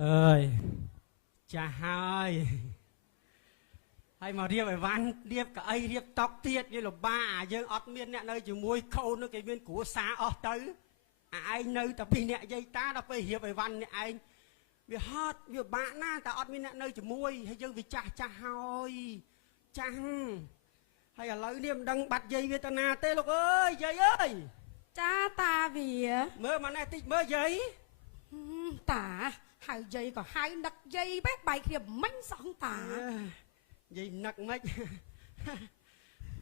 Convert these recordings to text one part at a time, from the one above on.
ơi chà hai hay mà riêng phải văn riêng cả ấy riêng tóc tiết như là ba dương ót miên nè nơi chỉ môi khâu nó cái miên của xa ót tới anh nơi tập vì nè dây ta đã phải hiệp phải văn nè anh vì hót vì bạn na ta ót miên nè nơi chỉ môi hay dương vì chà chà hai chăng hay là lấy niềm đăng bạch dây về ta na tê lục ơi dây ơi cha ta vì mơ mà này tích mơ giấy tả hai dây có hai nặc dây bét bài kia mánh sóng tả dây nặc mấy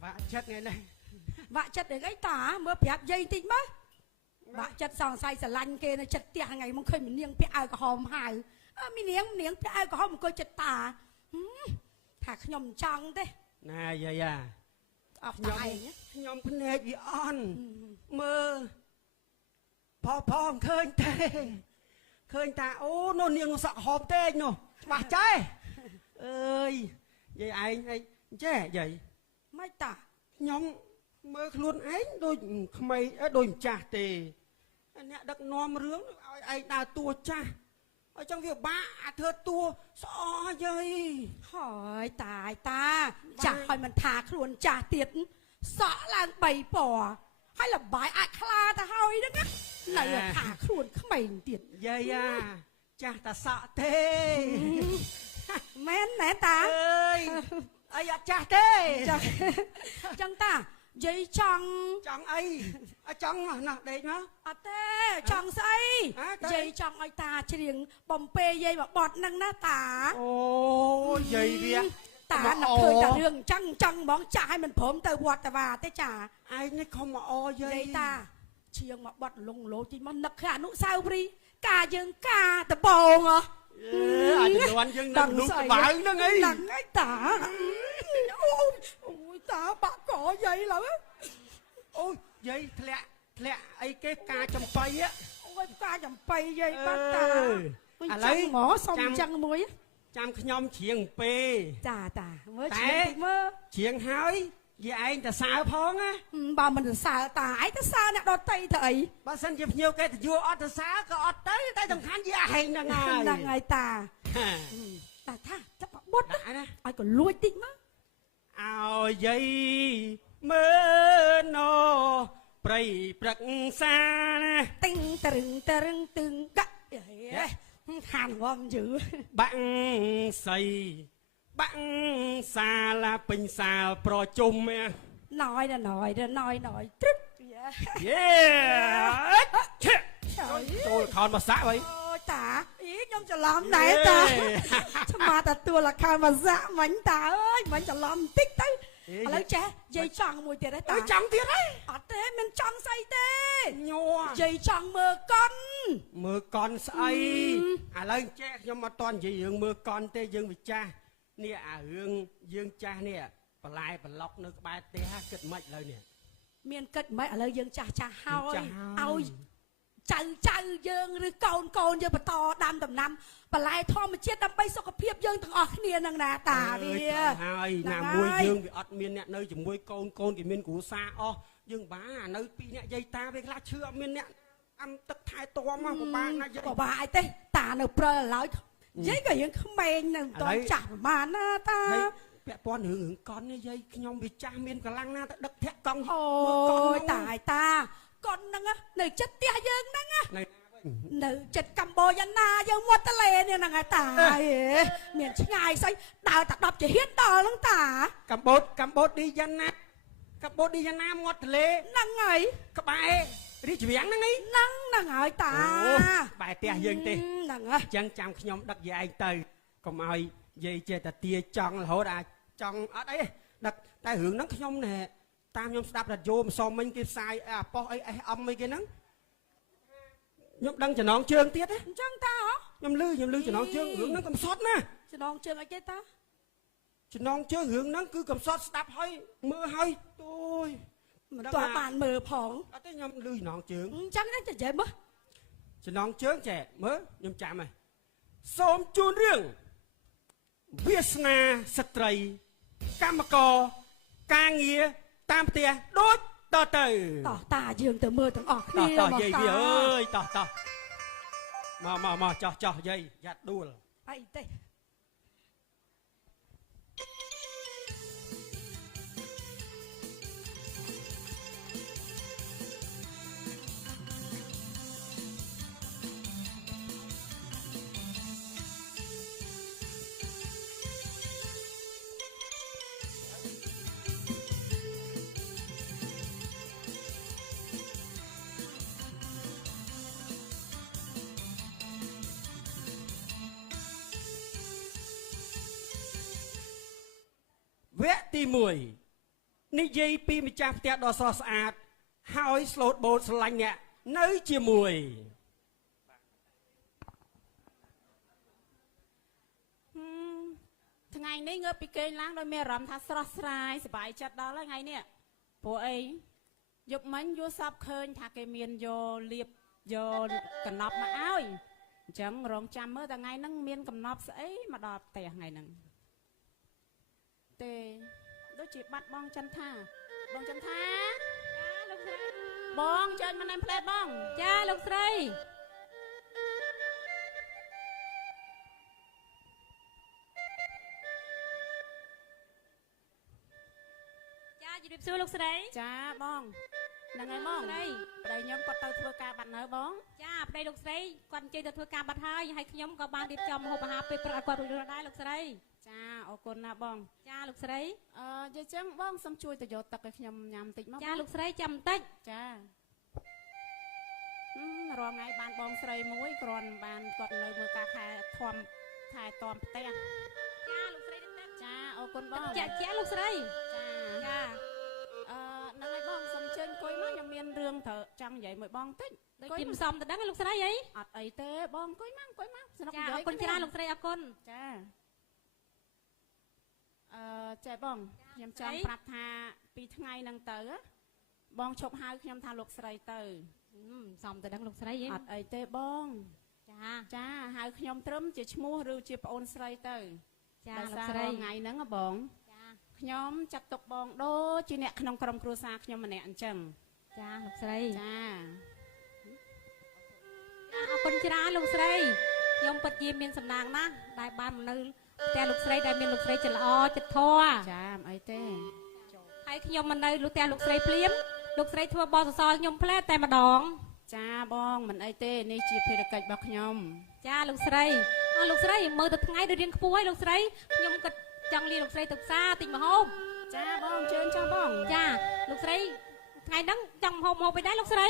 vạ chất này này vạ chất để gãy tả mơ bẹp dây tích mất vạ chất sòng say sờ lanh kia nó chất tia ngày mong khơi mình niêng bẹp ai có hòm hài mình niêng bẹp ai có hòm coi chất tả thà nhom trăng thế nè vậy à nhom cái này bị on mơพอเคยta ô nó niềng sọ hộp tên nó bà chơi ơi vậy anh chế vậy mấy ta nhóm mơ luôn ấy đôi mày đôi chả tề nè đắc nom rướng ai ta tua cha ở trong việc ba thưa tua sọ vậy hỏi tài ta chả hỏi mình thà luôn chả tiệt sọ là bầy bò hay là bài ai kha ta hỏi đó á này là thả luôn không mày tiền vậy à cha ta sợ thế men nè ta ơi ai à cha thế chẳng ta dây chằng ấy chằng nào đây nhá à thế chằng say dây chằng ai ta chuyện bồng pê dây mà bọt năng ná ta ô dây bia ta là khơi ta đường chăng bóng chả hay mình phốm tờ bọt ta và thế chả ai nó không mà o dây ta chiêng mà bọt lùng lố chỉ mà nặc hạ nụ sao đi cả dương cả ta bồn à anh đoán dương nặc nụ bạn nó nghĩ nặc ngay tả ôi tả bà có dây lắm ôi dây lẹ ấy cái ca trong pay á ôi ca trong pay dây bắt ta lấy ngõ xong chăng muối chăm nhom chiêng pê chà mới chiêng mơ chiêng hói vậy anh ta sao phong á bà mình sao ta ấy ta sao nè đôi tay thầy bà xin chụp nhiều cái vua ở ta sao có ở tới tay thằng khán giả hay là ngày ta ta tha chắc bà bốt đó ai còn lôi tinh á ao dây mơ nó prey bạc xa tinh tưng cắt hàn ngon dữ bạn xây bạn xa là bình xa pro chung nói trích tôi còn mà xã vậy ta ý nhông cho làm này ta mà ta tua là khai mà dạ mảnh ta ơi mảnh cho làm tích tới lấy trẻ dây chằng mùi tiền đấy ta chằng tiền đấy ở thế mình chằng say tê nhua dây chằng mơ con say lấy trẻ nhưng mà toàn gì dương mơ con tê dương vì cha nè hương dương cha nè bà lai bà lọc nước ba tê ha kịch mạch lời nè miền kịch mạch ở lời dương cha hao ao chau dương rồi con dương bà to đam tầm năm bà lai thò mà chết đâm bay sao có phiếp dương thằng ọt nè nằng nà tả đi hai nà mùi dương vì ọt miền nè nơi chỉ mùi con thì miền của xa dương bá nơi pi nè dây ta với lá chưa miền nè ăn tất thái to mà của ba nè của bà ai tê tả nè prơ là nói dây cả những không mềm nè toàn chả mà na ta mẹ con hưởng con như dây nhom bị cha miên cả lăng na ta đập thẹt cong ôi tại ta con năng á nơi chất tia dương năng á nơi chất Campuchia na dương mua ta lê nè năng ta miền ngày say đào ta đập chỉ hiến đò lắm ta Campuchia na mua ta lê năng ấy các bạn đi chuyển năng ấy năng ấy ta bài tia dương tê năng á chân chăm nhom đặt về anh từ còn ai dây chơi ta tia chọn là hổ đà chọn ở đấy đặt ta hưởng nắng nhom nè tam nhom đạp là vô mà so mình kia sai po ấy âm mấy cái nắng nhom đăng cho nón trương tiết ấy trương ta hả nhom lư cho nón trương hưởng nắng cầm sót nè cho nón trương ở chết ta cho nón trương hưởng nắng cứ cầm sót đạp hơi mưa hơi tôi tòa bàn mờ phỏng ở tới nhom lư nón trương chắc đấy trẻ mất cho nón trương trẻ mới nhom chạm này xôm chuôn riêng Việt Nam Sài Camco ca nghĩa tam tia đốt tờ từ tỏ ta dương từ mưa thằng ọt tỏ gì ơi tỏ មកចោះយាយយ៉ាត់ដួល អីទេ វគ្គទី1និយាយពីម្ចាស់ផ្ទះដ៏ស្រស់ស្អាតហើយស្លូតបូតស្រឡាញ់អ្នកនៅជាមួយ ថ្ងៃនេះងើបពីគេងឡើងដោយមានអារម្មណ៍ថាស្រស់ស្រាយសប្បាយចិត្តដល់ហើយថ្ងៃនេះព្រោះអីយប់មិញយល់សពឃើញថាគេមានយកលៀបយកកណប់មកឲ្យអញ្ចឹងរងចាំមើលតែថ្ងៃហ្នឹងមានកណប់ស្អីមកដល់ផ្ទះថ្ងៃហ្នឹងទេដូចជាបាត់បងចន្ទថាបងចន្ទថាចាលោកស្រីបងចើញមកណែផ្លែតបងចាលោកស្រីចាជម្រាបសួរលោកស្រី ចាបងហ្នឹងហើយបងស្រីប្តីខ្ញុំគាត់ទៅធ្វើការបាត់នៅបង ចាប្តីលោកស្រីគាត់អញ្ជើញទៅធ្វើការបាត់ហើយខ្ញុំក៏បានរៀបចំម្ហូបអាហារពេលព្រឹកឲ្យគាត់រួចរាល់ដែរលោកស្រី ចាអរគុណណាបង ចាលោកស្រី និយាយចឹងបងសូមជួយទៅយកទឹកឲ្យខ្ញុំញ៉ាំតិចមក ចាលោកស្រីចាំបន្តិច ចារាល់ថ្ងៃបានបងស្រីមួយគ្រាន់បានគាត់នៅមើលការខែធំថែទាំផ្ទះ ចាលោកស្រីទៅ ចាអរគុណបង ចាលោកស្រី ចា ហ្នឹងហើយបងសូមជើញអង្គុយមកខ្ញុំមានរឿងត្រូវចង់និយាយមួយបងតិច ដូចជាមិនសមទៅដឹងលោកស្រីអី អត់អីទេបងអង្គុយមកស្នុកនិ ចា យាយ អរគុណច្រើនលោកស្រីអរគុណ ចាចេះបងខ្ញុំចង់ប្រាប់ថាពីថ្ងៃហ្នឹងទៅបងឈប់ហៅខ្ញុំថាលោកស្រីទៅ សមទៅដឹងលោកស្រីអី អត់អីទេបង ចាហៅខ្ញុំត្រឹមជាឈ្មោះឬជាប្អូនស្រីទៅ ចា ដោយ លោក សារ ស្រី ថ្ងៃហ្នឹងបង ចា ខ្ញុំចាត់ទុកបងដូចជាអ្នកក្នុងក្រុមគ្រួសារខ្ញុំម្នាក់អញ្ចឹង ចាលោកស្រី ចា អរគុណច្រើនលោកស្រីខ្ញុំពិតជាមានសំណាងណាស់ដែលបានមកនៅផ្ទះលោកស្រីដែលមានលោកស្រីចិត្តល្អចិត្តធម៌ ចាមិនអីទេ ហើយខ្ញុំមកនៅផ្ទះលោកស្រីភ្លាមលោកស្រីធ្វើបោសសរខ្ញុំផ្លែតែម្ដង ចាបងមិនអីទេនេះជាភារកិច្ចរបស់ខ្ញុំ ចាលោកស្រីលោកស្រីមើលទៅថ្ងៃដូចរៀងខ្ពស់ហើយលោកស្រីខ្ញុំគិតចង់លាលោកស្រីទៅផ្សារទិញម្ហូប ចាបងអញ្ជើញចាស់បង ចាលោកស្រីថ្ងៃហ្នឹងចង់ម្ហូបទៅដែរលោកស្រី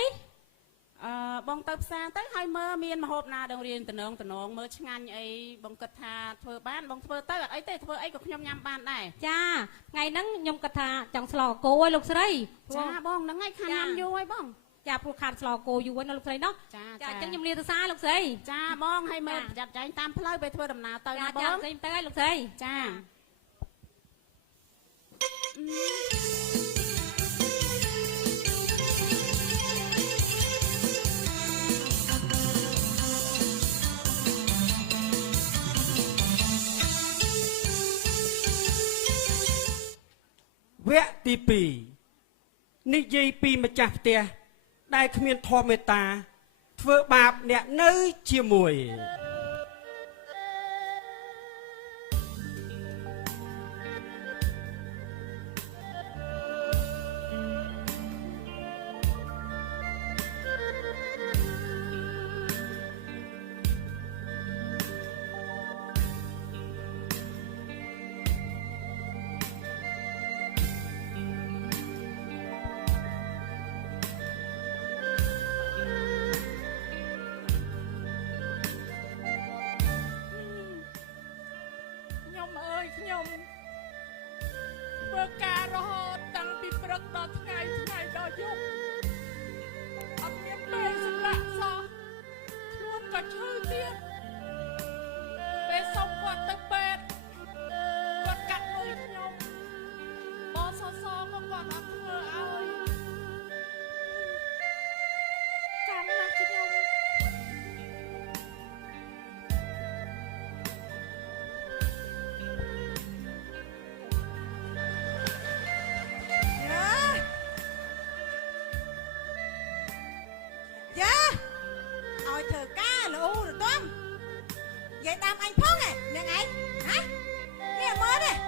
បងទៅផ្សារទៅហើយមើលមានម្ហូបណាដល់រៀនតំណងមើលឆ្ងាញ់អីបងគិតថាធ្វើបានបងធ្វើទៅអត់អីទេធ្វើអីក៏ខ្ញុំញ៉ាំបានដែរ ចាថ្ងៃហ្នឹងខ្ញុំគិតថាចង់ស្លកគោឲ្យលោកស្រី ចាបងហ្នឹងហើយខាងញ៉ាំយូរហើយបង ចាព្រោះខាតស្លគោយូរហើយណាលោកស្រីណោះ ចា អញ្ចឹងខ្ញុំលាទៅផ្សារលោកស្រី ចាបងហើយមើលប្រយ័ត្នចែងតាមផ្លូវពេលធ្វើដំណើរទៅណាបង ចាផ្សេងទៅហើយលោកស្រី ចា វគ្គទី2និយាយពីម្ចាស់ផ្ទះដែលគ្មានធម៌មេត្តាធ្វើបាបអ្នកនៅជាមួយ ខ្ញុំអើយខ្ញុំធ្វើការរហូតតាំងពីព្រឹកដល់ថ្ងៃដល់យប់អត់មានពេលសម្រាប់សោះខ្លួនក៏ឈឺទៀតពេលសុំគាត់ទៅពេទ្យគាត់កាត់លុយខ្ញុំបោះសសក៏គាត់អត់ធ្វើឲ្យចាំណាស់ខ្ញុំ ឲ្យធ្វើការលោក vậy đam anh phong này nè anh hả nè mơ này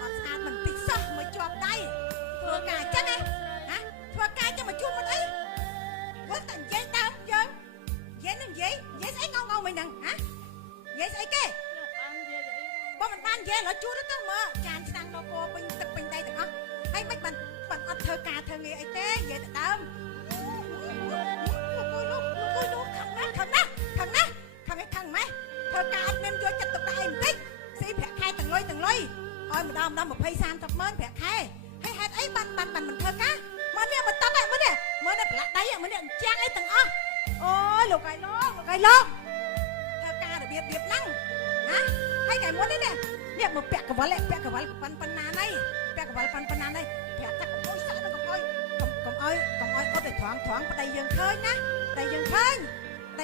mà sao mình bị sốc mới chọp đây thua cả chân này hả thua cả cho mà chung một ấy với tận giấy đam chân giấy nó giấy ấy ngon ngon mình đừng hả giấy ấy kê bọn mình ban giấy nó chua đó tao mơ chàng sang đâu cô bình tập bình đây được không hay mấy bạn ăn thơ ca thơ nghe ấy thế vậy đam tôi luôn thằng má thơ ca anh nên vô chặt tục đại một tí xí phẹt khai từng lối ôi mà đom một phây san tập mến phẹt khai hay hạt ấy ban mình thơ cá mà nè mình tóc lại mới nè lại đấy mới nè trang ấy từng ôi lục cái lon thơ ca được biệt năng hả hay cái muốn đấy nè một pẹt cái vỏ pan này pẹt cái vỏ pan này pẹt chắc cũng ôi sợ nó còn ôi có thể thoáng vào đây dần khơi nè đây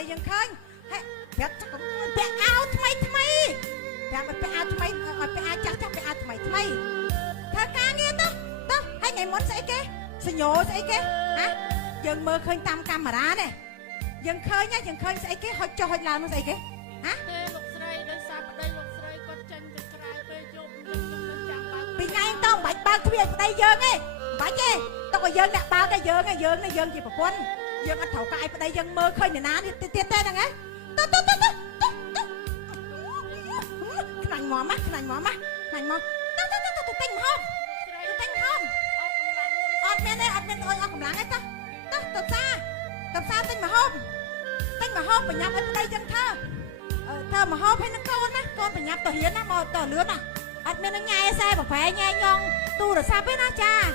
dần khơi hay pẹt chắc cũng pẹt ao thay pẹt ao chắc pẹt ao thay thà ca nghe to hay ngày muốn sẽ cái nhổ sẽ cái hả dần mơ khơi tam camera này dần khơi nhá dần khơi sẽ cái cho hơi làm nó sẽ cái hả vì ngay tao bạch bao thuyền đây dơn ấy bạch chứ tao có dơn đặt bao cái dơn gì mà quân dơn ăn thầu cài đây dơn mơ khơi này ná đi tiết tên này tao nành mò mắt tao tinh không ọt men ơi ọt cầm láng ấy tao tập xa tinh mà hôm phải nhắm ở đây dân thơ mà hôm hay nó con phải nhắm tờ hiến á mà tờ lứa à ọt men nó nhai xe mà phải nhai nhong tu được sao biết nó cha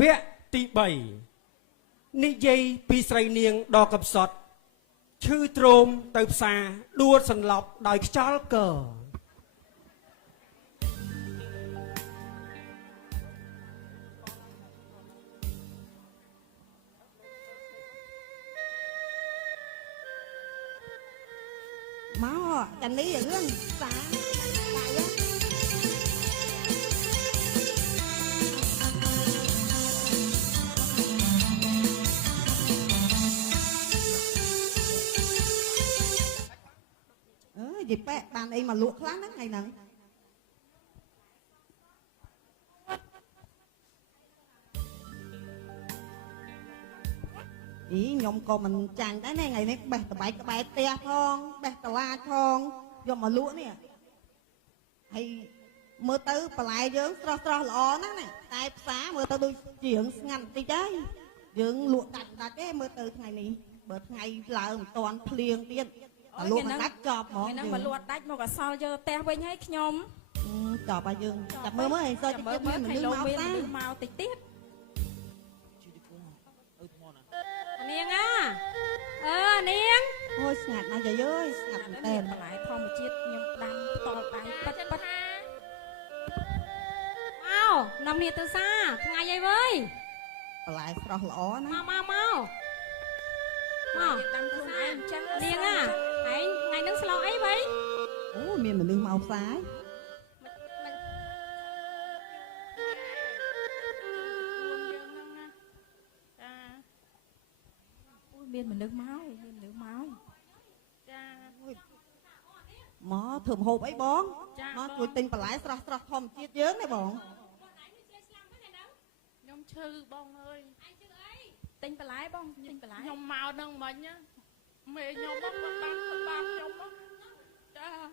វគ្គទី3និយាយពីស្រីនាងដ៏កំសត់ឈឺទ្រោមទៅផ្សារដួលសន្លប់ដោយខ្យល់កមកចានេះរឿងសា dịp bé bàn ấy mà luộc lắm đấy ngày nắng ý nhom cô mình chàng cái này ngày này bè cái bài te thon bè la thon do mà lúa nè hay mưa tư bà lại dưỡng stro lọ nó này tai xá mưa tư đôi chuyện ngành tí đấy dưỡng luộc đặt cái mưa tư ngày này bớt ngày là toàn liền tiên luộc đắt chọp mỏ mà luộc đắt mà có sao giờ te với nhái nhom chọp bà dương chọp mơ mới sao chứ mình đưa mau tí tiết niềng à niềng thôi ngạt nó vậy ơi ngạt tên mà lại thon một chiếc nhom đâm to đâm bắt mau nằm liệt từ xa ngày vậy với lại stro lọ nó mau niềng à ngày nướng slo ấy vậy ủa miền mình nướng màu sái miền mình nước máu mỏ thường hộp ấy bón nó cùi tinh bà lại stro thom chiết dớn này bọn nhom chư bông ơi tinh bà lái bông tinh bà lái nhom màu nâng mình nhá mẹ nhom bắp bắp nhom bắp cha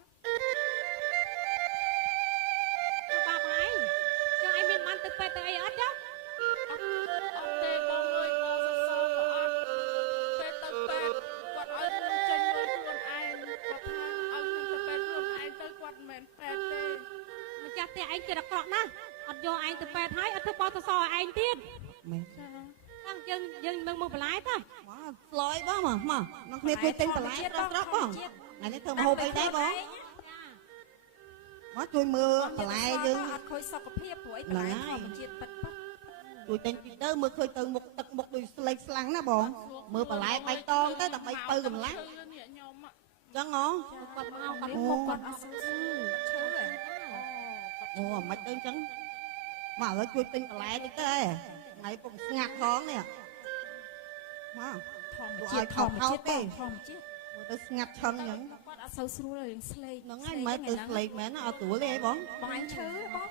bà phải cho anh miền man từ pe từ ấy ớt đó tê bông ơi bông sơ của anh pe từ pe quạt ơi luôn chân ơi luôn ai quạt thang ơi từ pe luôn ai tới quạt mền pe tê mà cha tê anh chưa đặt cọt nè ớt vô anh từ pe thái ớt thức bao từ sò anh tiên dân mừng một lái thôi lôi đó mà nó nghe cùi tinh bà lại stro bón ngày nay thường hộp ấy đấy bón អត់ជួយមើលបន្លែយើង អត់ខូចសុខភាពព្រោះអីបន្លែធម្មជាតិប៉ិត ជួយតែទៅមើលឃើញទៅមុខទឹកមុខដូចស្លេកស្លាំងណាបងមើលបន្លែបៃតងទៅដើម្បីទៅកម្លាំង នេះខ្ញុំ ចឹងហ៎ គាត់មកគាត់ មុខគាត់អត់ស្គាល់ឈឺហ៎ អូមិនទៅចឹងមកឥឡូវជួយទិញបន្លែតិចទៅថ្ងៃពុកស្ងាត់ផងនេះមក ធម្មជាតិធម្មជាតិទេធម្មជាតិ មើលទៅស្ងាត់ឆឹងចឹង គាត់អត់សូវស្រួលរឿងស្លេក ហ្នឹងហើយមិនទៅស្លេកមែនអត់ស្រួលទេបង បងឯងឈឺបង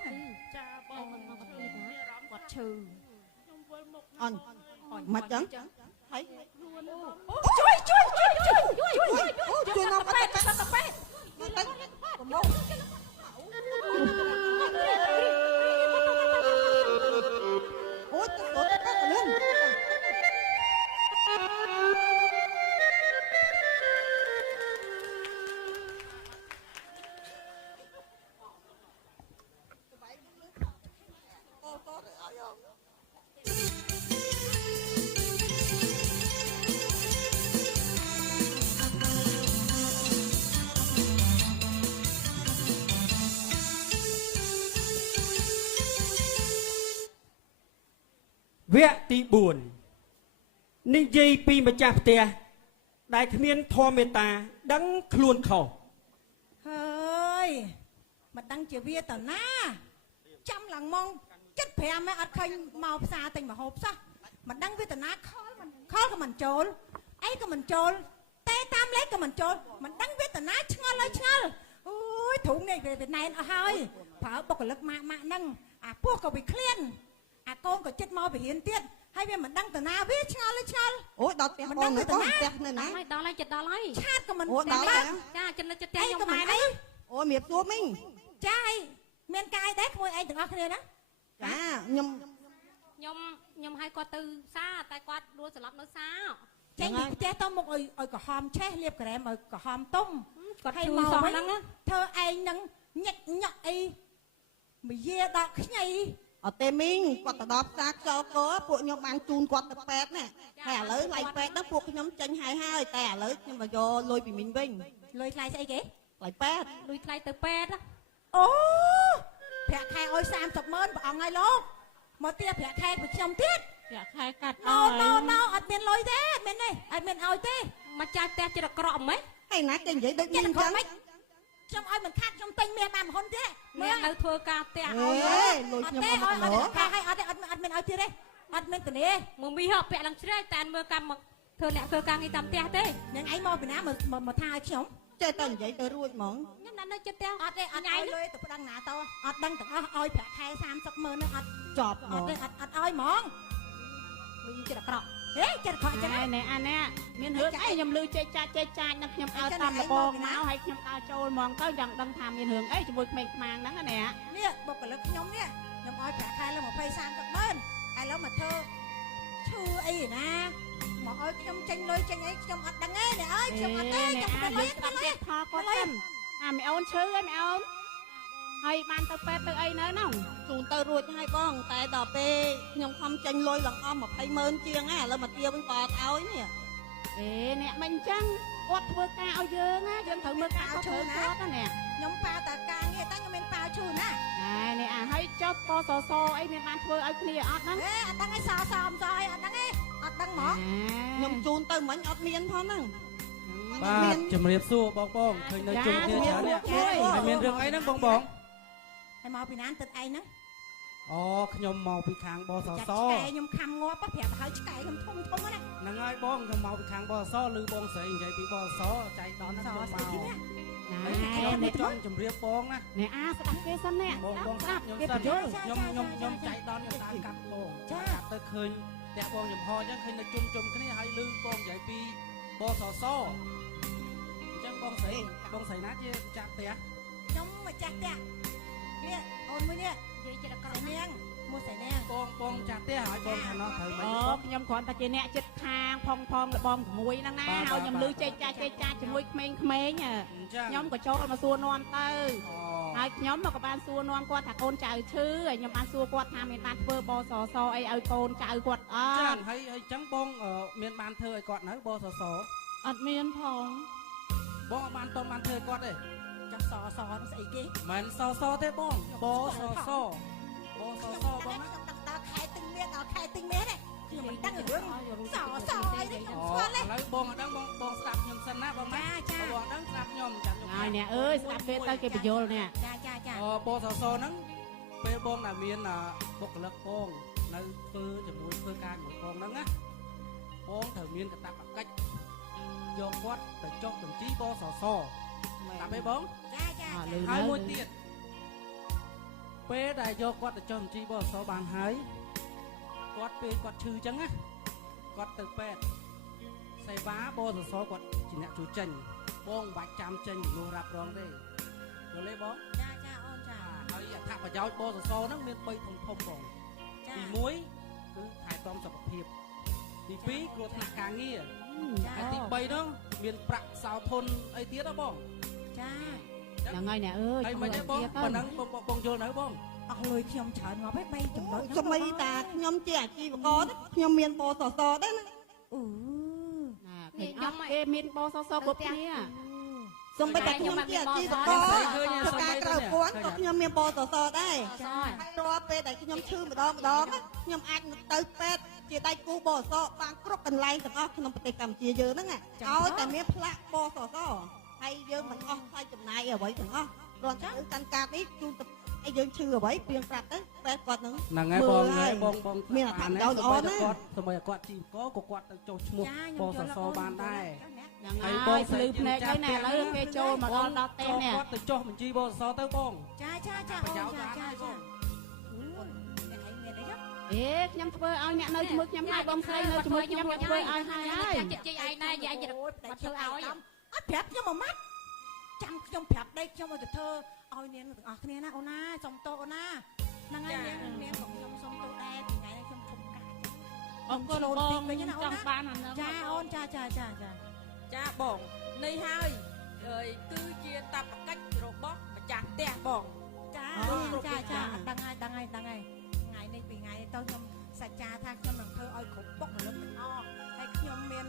ចាបងមកទៀតណា គាត់ឈឺ ខ្ញុំវិលមុខ អន់មិនចឹងហើយ ជួយជួយជួយជួយជួយ ជួយមកប៉ែតប៉ែតប៉ែតទៅកំមុំអូទៅទៅទៅលឿន វគ្គទី4និយាយពីម្ចាស់ផ្ទះដែលគ្មានធម៌មេត្តាដឹងខ្លួនខុស ហើយមិនដឹងជាវាតណាចាំឡើងម៉ោង7:05អត់ឃើញមកផ្សារទិញម្ហូបសោះមិនដឹងវាតណាខលក៏មិនចូលអីក៏មិនចូលតែតាមលេខក៏មិនចូលមិនដឹងវាតណាឆ្ងល់ហើយឆ្ងល់អូយធុងនេះវាណែនអស់ហើយប្រើបុគ្គលិកម៉ាក់ហ្នឹងអាពោះក៏វាឃ្លានអាកូនក៏ចិត្តមកបរៀនទៀតហើយវាមិនដឹងតណាវាឆ្ងល់ហើយឆ្ងល់ អូដល់ផ្ទះបងនៅបងផ្ទះនៅណា ហើយដល់ហើយចិត្តដល់ហើយ ឆាតក៏មិន អូដល់ហើយ ចាចំណិតចិត្តផ្ទះ អី ខ្ញុំ ក៏មិន ដែរ អី អូមៀបសួរមីង ចាហើយមានកាយដែរក្មួយឯងទាំងអស់គ្នាណា ចាខ្ញុំ ខ្ញុំឲ្យគាត់ទៅផ្សារតែគាត់ដួលស្លាប់នៅផ្សារ ចេញពីផ្ទះទៅមកឲ្យក្រហមឆេះលាបក្រែមឲ្យក្រហមទុំ គាត់ ហើយ ជួយ មក សោះ វិញ ហ្នឹងណា ធ្វើឯងនឹងញឹកញក់អីមយាដកខ្ញី អត់ទេមីងគាត់ទៅដល់ផ្សារខ្យល់កពួកខ្ញុំបានជូនគាត់ទៅពេទ្យណាហើយឥឡូវឡៃពេទ្យហ្នឹងពួកខ្ញុំចេញហើយតែឥឡូវខ្ញុំមកយកលុយពីមីងវិញ លុយថ្លៃស្អីគេ ឡៃពេទ្យ លុយថ្លៃទៅពេទ្យ អូប្រាក់ខែឲ្យ300000ព្រះអង្គឲ្យលោកមកទៀតប្រាក់ខែពីខ្ញុំទៀត ប្រាក់ខែកាត់ ណូអត់មានលុយទេអត់មានទេអត់មានឲ្យទេ មកចាស់ផ្ទះចិត្តអាក្រក់ហ្មង ហើយណាគេនិយាយដូច ចេ មី ះ ង ខំ ចឹង មិនខ្ញុំឲ្យមិនខាត់ខ្ញុំទិញមានបានហ៊ុនទៀត អ្នកនៅធ្វើការផ្ទះ អេ ឲ្យ លុយ អត់ ខ្ញុំ ទេ អត់ ឲ្យ មក ខែឲ្យអត់មានឲ្យទៀតទេអត់មានតនី មកមីហកពាក់ឡើងជ្រែកតែមើលកម្មមកធ្វើអ្នកធ្វើការងារតាមផ្ទះទេ នឹងឯងមកពីណាមកថាឲ្យខ្ញុំ ចេះតែនិយាយទៅរួចហ្មង ខ្ញុំដាក់នៅចិត្តផ្ទះ អត់ទេអត់ឲ្យលុយទៅប្តឹងណាតអត់ដឹងទាំងអស់ឲ្យប្រាក់ខែ300000ហ្នឹងអត់ ចប់ហ្ម អត់ ង ទេអត់ឲ្យហ្មង មីចិត្តអាក្រក់ ហេចិត្តខកចឹង ណែណែអានេះមានរឿងអីខ្ញុំលឺចេះចាញ់នឹងខ្ញុំឲ្យតាមលបងមកឲ្យខ្ញុំដើរចូលហ្មងទៅយ៉ាងដឹងថាមានរឿងអីជាមួយក្មេងខ្មាំងហ្នឹងណា នេះបុគ្គលិកខ្ញុំនេះខ្ញុំឲ្យប្រាក់ខែលើ20-30ម៉ឺនហើយឡូវមកធ្វើឈឺអីណាមកឲ្យខ្ញុំចេញលុយចេញអីខ្ញុំអត់ដឹងទេអ្នកអើយខ្ញុំអត់ទេខ្ញុំមិនលុយ ស្ដាប់ទៀតថតគាត់ទៅអាមីអូនឈឺហើយមីអូនហើយបានទៅពេទ្យទៅអីនៅហ្នឹង ជូនទៅរួចហើយបងតែដល់ពេលខ្ញុំខំចេញលុយឡើងអស់200,000ជាងឥឡូវមកទាវិញក៏អត់ឲ្យនេះ អេអ្នកមិនអញ្ចឹងគាត់ធ្វើការឲ្យយើងណាយើងត្រូវមើលការគាត់ធ្វើគាត់ណា ខ្ញុំប៉ាតាការងារតែខ្ញុំមានប៉ាឈឺណា នេះអាហើយចុះបសសអីមានបានធ្វើឲ្យគ្នាអត់ហ្នឹង ហេអត់ដឹងឯងសអំសអីអត់ដឹងទេអត់ដឹងហ្មង ខ្ញុំជូនទៅមិញអត់មានផងហ្នឹង បាទជំរាបសួរបងបងឃើញនៅជុំគ្នាច្រើននេះហើយមានរឿងអីហ្នឹងបងបង ហើយមកពីណាទឹកឯងហ្នឹង អូខ្ញុំមកពីខាងបស ចាត់ ស ឆ្កែខ្ញុំខំងាប់ប្រាប់ទៅហើយឆ្កែខ្ញុំធំណា ហ្នឹងហើយបងខ្ញុំមកពីខាងបសឬបងស្រីនិយាយពីបសចៃដន្យ ស ខ្ញុំ ស្អី មក ទៀត ខ្ញុំមកចង់ជម្រាបបងណា អ្នកអាស្ដាប់គេសិននេះ បងស្ដាប់ខ្ញុំសិនខ្ញុំចៃដន្យខ្ញុំដើរកាត់បងកាត់ទៅឃើញតែបងចំហអញ្ចឹងឃើញនៅជុំគ្នាហើយលឺបងនិយាយពីបសសអញ្ចឹងបងស្រីណាជាចាក់ផ្ទះ ខ្ញុំមកចាស់ផ្ទះនេះអូនមួយនេះ និយាយចិត្តអាក្រ ស្រី ក់ នាងមួយស្រីនាង បងចាក់ផ្ទះហើយបងថានោះត្រូវមិន អូខ្ញុំគ្រាន់តែជាអ្នកចិត្តខាងផងលបងជាមួយហ្នឹងណាហើយខ្ញុំលឺចេះចាជាមួយក្មេងៗខ្ញុំក៏ចូលមកសួរនាំទៅហើយខ្ញុំក៏បានសួរនាំគាត់ថាកូនចៅឈឺហើយខ្ញុំបានសួរគាត់ថាមានបានធ្វើបសសអីឲ្យកូនចៅគាត់អ ចា ត់ ហើយអញ្ចឹងបងមានបានធ្វើឲ្យគាត់នៅបសស អត់មានផង បងអត់បានតន់បានធ្វើគាត់ទេ ច ចាំសសនឹងស្អីគេ មិនសទេបងបសបង ខ្ញុំដឹងដល់ខែទិញមានដល់ខែទិញមានខ្ញុំមិនដឹងរឿងសអីនេះខ្ញុំស្គាល់ទេ ឥឡូវបងអត់ដឹងបងស្ដាប់ខ្ញុំសិនណាបងណាបងដឹងស្ដាប់ខ្ញុំចាំខ្ញុំ ហើយអ្នកអើយស្ដាប់ពេលទៅគេបញ្យល់អ្នក ចា បសហ្នឹងពេលបងដែលមានបុគ្គលិកបងនៅធ្វើការជាមួយបងហ្នឹងណាបងត្រូវមានកាតព្វកិច្ចយកគាត់ទៅចុះបញ្ជីបសតាមឯងបង ចា ហើយមួយទៀតពេលដែលយកគាត់ទៅចុះបញ្ជីបសបានហើយគាត់ពេលគាត់ឈឺអញ្ចឹងណាគាត់ទៅពេទ្យសេវាបសគាត់ជាអ្នកជួយចេញបងមិនបាច់ចាំចេញលុះរ៉ាប់រងទេយល់ទេបង ចាអូនចា ហើយអត្ថប្រយោជន៍បសហ្នឹងមាន3ធំបងទី1គឺថែទាំសុខភាពទី2គ្រោះថ្នាក់ការងារហើយទី3ហ្នឹងមានប្រាក់សោធនអីទៀតហ៎បង ចា ហ្នឹងហើយអ្នកអើយ ហើយមិនទេបងប៉ុណ្ណឹងបងយល់នៅបង អស់លុយខ្ញុំច្រើនងាប់ឯ3ចំណុច សម័យតាខ្ញុំជាអាជីវករខ្ញុំមានបសសដែរណា អូ ណាឃើញអត់គេមានបសសគ្រប់គ្នា សូម្បីតែខ្ញុំជាអាជីវករធ្វើការក្រៅព័ន្ធក៏ខ្ញុំមានបសសដែរ ចា ហើយរាល់ពេលដែលខ្ញុំឈឺម្ដងខ្ញុំអាចទៅពេទ្យជាដៃគូបសសបានគ្រប់កន្លែងទាំងអស់ក្នុងប្រទេសកម្ពុជាយើងហ្នឹងឲ្យតែមានផ្លាកបសសហើយយើងមិនអស់ថ្លៃចំណាយអ្វីទាំងអស់គ្រាន់តែកាន់កាតនេះជូនទៅឲ្យយើងឈឺអ្វីព្រៀងប្រាប់ទៅពេទ្យគាត់ហ្នឹង ហ្នឹងហើយបងបង មានអត្ថប្រយោជន៍ល្អណាស់ គាត់សម័យគាត់ជីវករក៏គាត់ទៅចុះឈ្មោះបសសបានដែរ ហ្នឹងហើយភ្លឺភ្នែកហើយណាឥឡូវគេចូលមកដល់ទេនេះ គាត់ទៅចុះបញ្ជីបសសទៅបង ចា ប្រយោជន៍បានហើយបង អ្នកឯងមានអីចឹង អេខ្ញុំធ្វើឲ្យអ្នកនៅជាមួយខ្ញុំហើយបងស្រីនៅជាមួយខ្ញុំខ្ញុំធ្វើឲ្យហើយហើយ ចិត្តជ័យឯងណាយាយទៅមកធ្វើឲ្យ អត់ប្រាប់ខ្ញុំមួយម៉ាត់ចាំខ្ញុំប្រាប់ដេកខ្ញុំឲ្យទៅធ្វើឲ្យនាងទាំងអស់គ្នាណាអូនណាសុំទោសអូនណាហ្នឹងហើយនាងของខ្ញុំសុំទោសដែរថ្ងៃនេះខ្ញុំធំការ អរគុណបងចង់បានអាហ្នឹង ចាអូនចា ចាបងនេះហើយគឺជាតបកិច្ចរបស់ម្ចាស់ផ្ទះបង ចាដឹងហើយថ្ងៃនេះពីថ្ងៃនេះទៅខ្ញុំសច្ចាថាខ្ញុំនឹងធ្វើឲ្យគ្រប់បុគ្គលិកទាំងអស់ហើយខ្ញុំមាន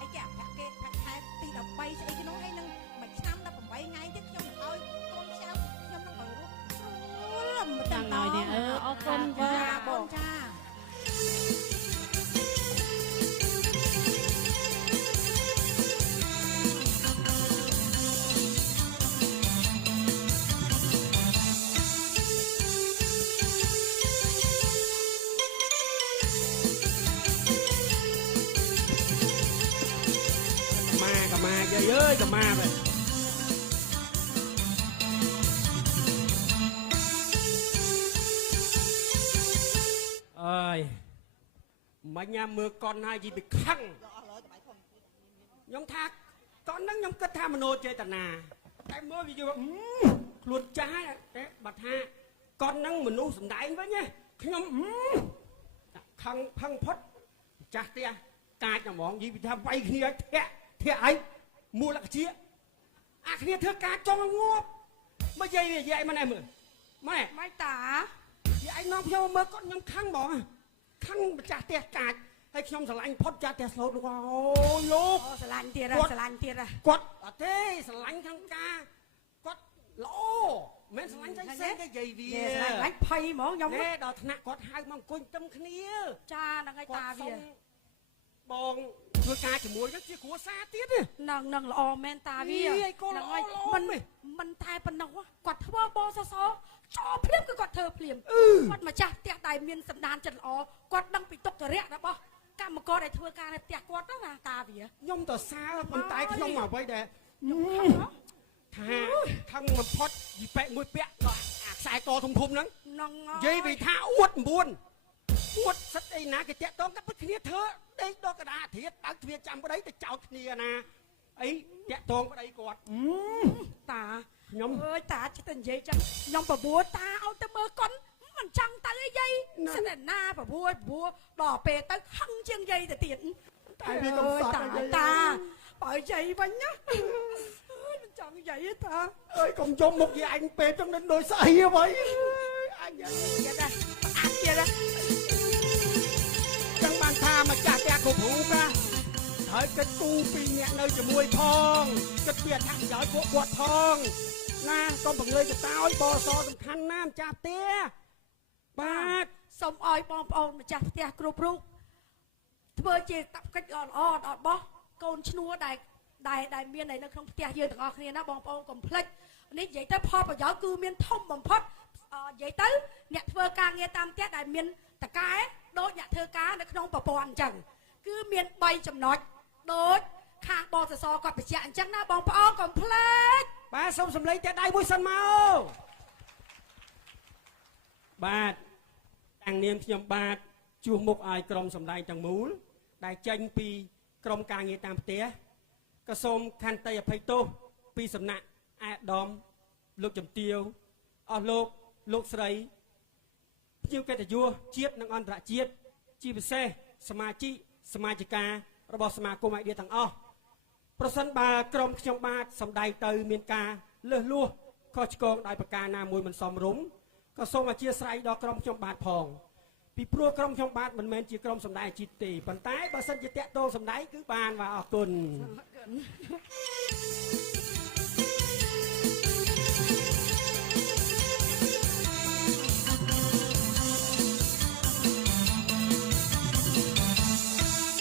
អីគេអភៈគេផាក់ខែទី13ស្អីគេនោះហើយនឹងមួយឆ្នាំ18ថ្ងៃទៀតខ្ញុំនឹងឲ្យកូនចៅខ្ញុំនឹងឲ្យរស់ស្រួលមិន ចឹងហើយអ្នកអើអរគុណបង បងចា mà chơi ơi cầm ma vậy ơi mà nhà mưa con hai gì bị khăng nhóm thác con nắng nhóm kết tham mà nô chơi tận nà cái mới ví dụ luôn trái cái bạch ha con nắng mình nu sừng đáy với nhá nhóm khăng phăng phất chặt tia cài nhà món gì bị tham vay kia thế ấy mua là cái chia à kia thưa cá cho nó ngốp mà dây gì vậy mà này mày Mai tả vậy anh nói cho mơ con nhóm khăng bỏ khăng chặt tia cài hay trong sờ lạnh phốt chặt tia sốt wow lốp sờ lạnh tiệt à quật ở thế sờ lạnh khăng ca quật lỗ men sờ lạnh xanh cái gì vì lạnh phay mỏ nhông nè đợt nặng quật hai mong quên tâm khía cha đang ngay ta quật bìa bong thưa ca chỉ muốn cái của xa tiết nâng lọ men ta bìa mình thay phần nào quá quật thưa bo so cho phim cái quật thơ phim quật mà cha tiệt tài miên sầm đàn chật lọ quật đang bị tục rẹt đó bo cả một con này thưa ca này tiệt quật đó là ta bìa nhông tờ xa phần tay không mà vậy để thà thằng mà phốt gì bẹ môi bẹ rồi sai to thùng thùng nắng dây vì thà uất buồn uất sắt đây ná cái tẹt tông các bất kia thơ đây đó cái đá thiệt bác thiệt chăm cái đấy thì chào kia nè ấy tẹt tông cái đấy quạt ta nhóm ơi ta chỉ tình dây chăng nhóm bà bùa ta ao ta mơ con mình trăng tay dây sẽ là na bà bùa đỏ bề tới hăng chân dây để tiền ơi ta bởi dây bánh nhá chẳng vậy ta ơi còn cho một gì anh bê trong đến đôi say vậy anh vậy ra chẳng bàn tha mà chả tẹt cổ phụ ca ហើយគិតគូពីអ្នកនៅជាមួយផងគិតពីអត្ថប្រយោជន៍ពួកគាត់ផងណាកុំបង្លើយកតោយបសសំខាន់ណាស់ម្ចាស់ផ្ទះបាទ សូមឲ្យបងប្អូនម្ចាស់ផ្ទះគ្រប់រូបធ្វើជាតាប់កិច្ចល្អដល់បោះកូនឈ្នួលដែលមាននៅក្នុងផ្ទះយើងទាំងអស់គ្នាណាបងប្អូនកុំភ្លេចនេះនិយាយទៅផលប្រយោជន៍គឺមានធំបំផុតនិយាយទៅអ្នកធ្វើការងារតាមផ្ទះដែលមានតកែដូចអ្នកធ្វើការនៅក្នុងប្រព័ន្ធអញ្ចឹងគឺមាន3ចំណុចដូចខាងបសសគាត់បញ្ជាក់អញ្ចឹងណាបងប្អូនកុំភ្លេច បាទសូមសម្លេងតែដៃមួយសិនមកបាទតាំងនាមខ្ញុំបាទជួសមុខឲ្យក្រុមសម្ដែងទាំងមូលដែលចេញពីក្រុមការងារតាមផ្ទះក៏សូមខន្តីអភ័យទោសពីសំណាក់អាដាមលោកជំទាវអស់លោកស្រីភ្ញៀវកិត្តិយសជាតិនិងអន្តរជាតិជាពិសេសសមាជិការបស់សមាគមអាយឌីទាំងអស់ប្រសិនបើក្រុមខ្ញុំបាទសម្ដែងទៅមានការលើសលួសខុសឆ្គងដោយប្រការណាមួយមិនសមរម្យក៏សូមអធិស្ឋានដល់ក្រុមខ្ញុំបាទផងពីព្រោះក្រុមខ្ញុំបាទមិនមែនជាក្រុមសម្ដែងអាជីពទេប៉ុន្តែបើសិនជាតាក់ទងសម្ដែងគឺបានបាទអរគុណ